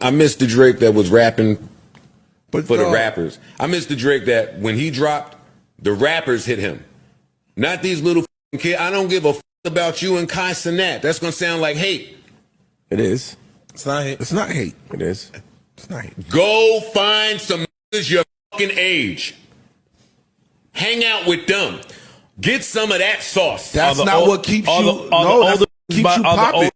I miss the Drake that was rapping but for the rappers. I miss the Drake that when he dropped, the rappers hit him. Not these little kids. I don't give a about you and Kai Cenat. That's going to sound like hate. It is. It's not hate. It's not hate. It is. It's not hate. Go find some niggas your fucking age. Hang out with them. Get some of that sauce. That's not what keeps you. That's what keeps you popping.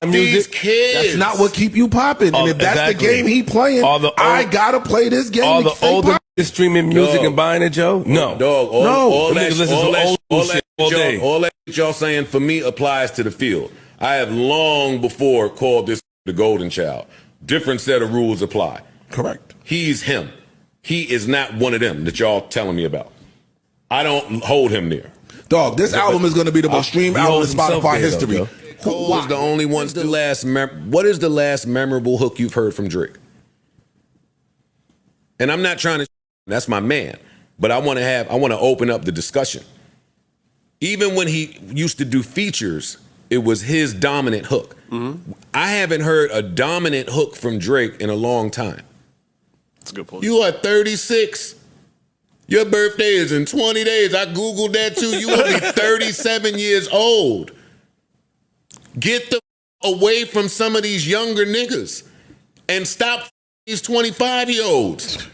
These kids. That's not what keep you popping. And if that's the game he playing, I gotta play this game. All the older streaming music and buying it, Joe. No, dog. All that y'all saying for me applies to the field. I have long before called this the golden child. Different set of rules apply. Correct. He's him. He is not one of them that y'all telling me about. I don't hold him there. Dog, this album is going to be the most streamed album in Spotify history. Cole is the only one. What is the last memorable hook you've heard from Drake? And I'm not trying to. That's my man. But I want to open up the discussion. Even when he used to do features, it was his dominant hook. Mm-hmm. I haven't heard a dominant hook from Drake in a long time. That's a good point. You are 36. Your birthday is in 20 days. I Googled that too. You will be 37 years old. Get the away from some of these younger niggas and stop these 25-year-olds.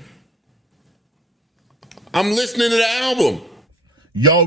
I'm listening to the album. Yo,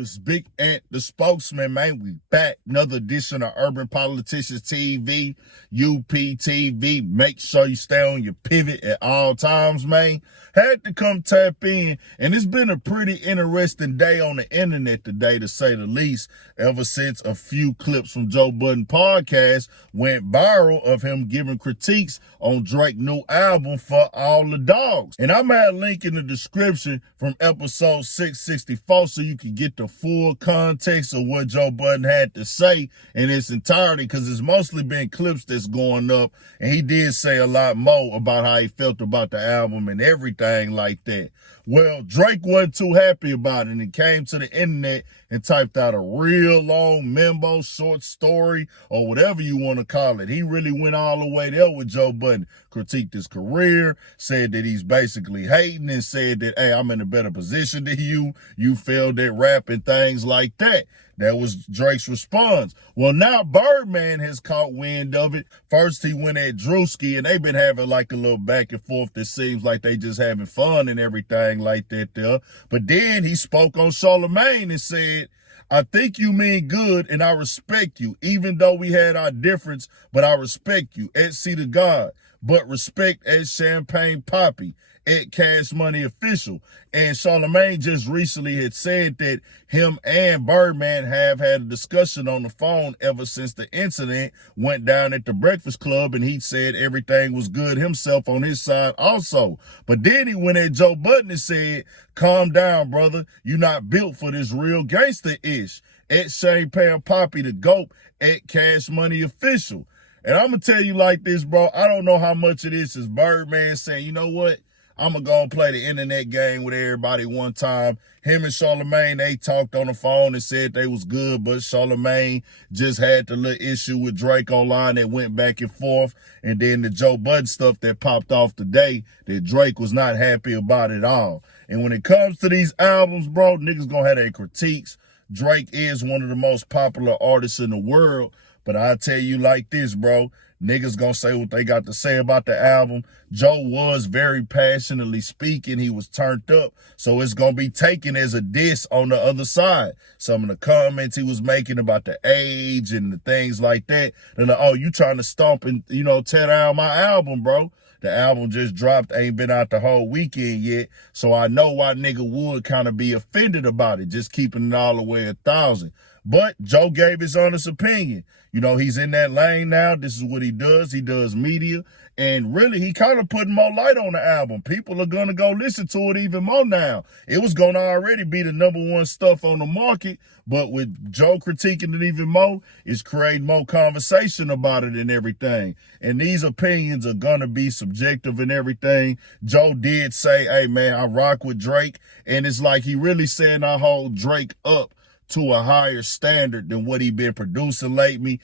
it's Big Ant, the spokesman, man. We back. Another edition of Urban Politicians TV, UPTV. Make sure you stay on your pivot at all times, man. Had to come tap in, and it's been a pretty interesting day on the internet today, to say the least, ever since a few clips from Joe Budden podcast went viral of him giving critiques on Drake's new album, For All the Dogs. And I'm at a link in the description from episode 664 so you can get the full context of what Joe Budden had to say in its entirety, because it's mostly been clips that's going up, and he did say a lot more about how he felt about the album and everything like that. Well, Drake wasn't too happy about it and came to the internet and typed out a real long memo, short story, or whatever you want to call it. He really went all the way there with Joe Budden, critiqued his career, said that he's basically hating, and said that, hey, I'm in a better position than you. You failed at rap and things like that. That was Drake's response. Well, now Birdman has caught wind of it. First, he went at Drewski, and they've been having like a little back and forth that seems like they just having fun and everything like that there. But then he spoke on Charlemagne and said, I think you mean good, and I respect you, even though we had our difference, but I respect you. At C to God, but respect at Champagne Poppy, at Cash Money Official. And Charlemagne just recently had said that him and Birdman have had a discussion on the phone ever since the incident went down at the Breakfast Club, and he said everything was good himself on his side also. But then he went at Joe Budden and said, calm down, brother. You're not built for this real gangster-ish. At Champagne Poppy the GOAT, at Cash Money Official. And I'm going to tell you like this, bro. I don't know how much of this is Birdman saying, you know what? I'm going to go and play the internet game with everybody one time. Him and Charlemagne, they talked on the phone and said they was good, but Charlemagne just had the little issue with Drake online that went back and forth. And then the Joe Budden stuff that popped off today that Drake was not happy about at all. And when it comes to these albums, bro, niggas going to have their critiques. Drake is one of the most popular artists in the world. But I tell you like this, bro. Niggas gonna say what they got to say about the album. Joe was very passionately speaking. He was turned up. So it's gonna be taken as a diss on the other side. Some of the comments he was making about the age and the things like that. They're like, oh, you trying to stomp and, tear down my album, bro. The album just dropped, ain't been out the whole weekend yet. So I know why nigga would kind of be offended about it, just keeping it all the way 1,000. But Joe gave his honest opinion. He's in that lane now. This is what he does. He does media. And really, he kind of putting more light on the album. People are going to go listen to it even more now. It was going to already be the #1 stuff on the market. But with Joe critiquing it even more, it's creating more conversation about it and everything. And these opinions are going to be subjective and everything. Joe did say, hey, man, I rock with Drake. And it's like he really saying I hold Drake up to a higher standard than what he been producing lately,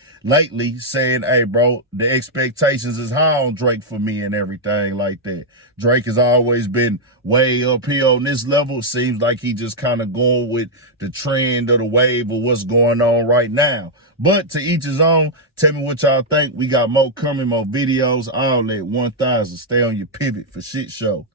saying, hey, bro, the expectations is high on Drake for me and everything like that. Drake has always been way up here on this level. Seems like he just kind of going with the trend or the wave of what's going on right now. But to each his own. Tell me what y'all think. We got more coming, more videos, all that 1000. Stay on your pivot for shit show.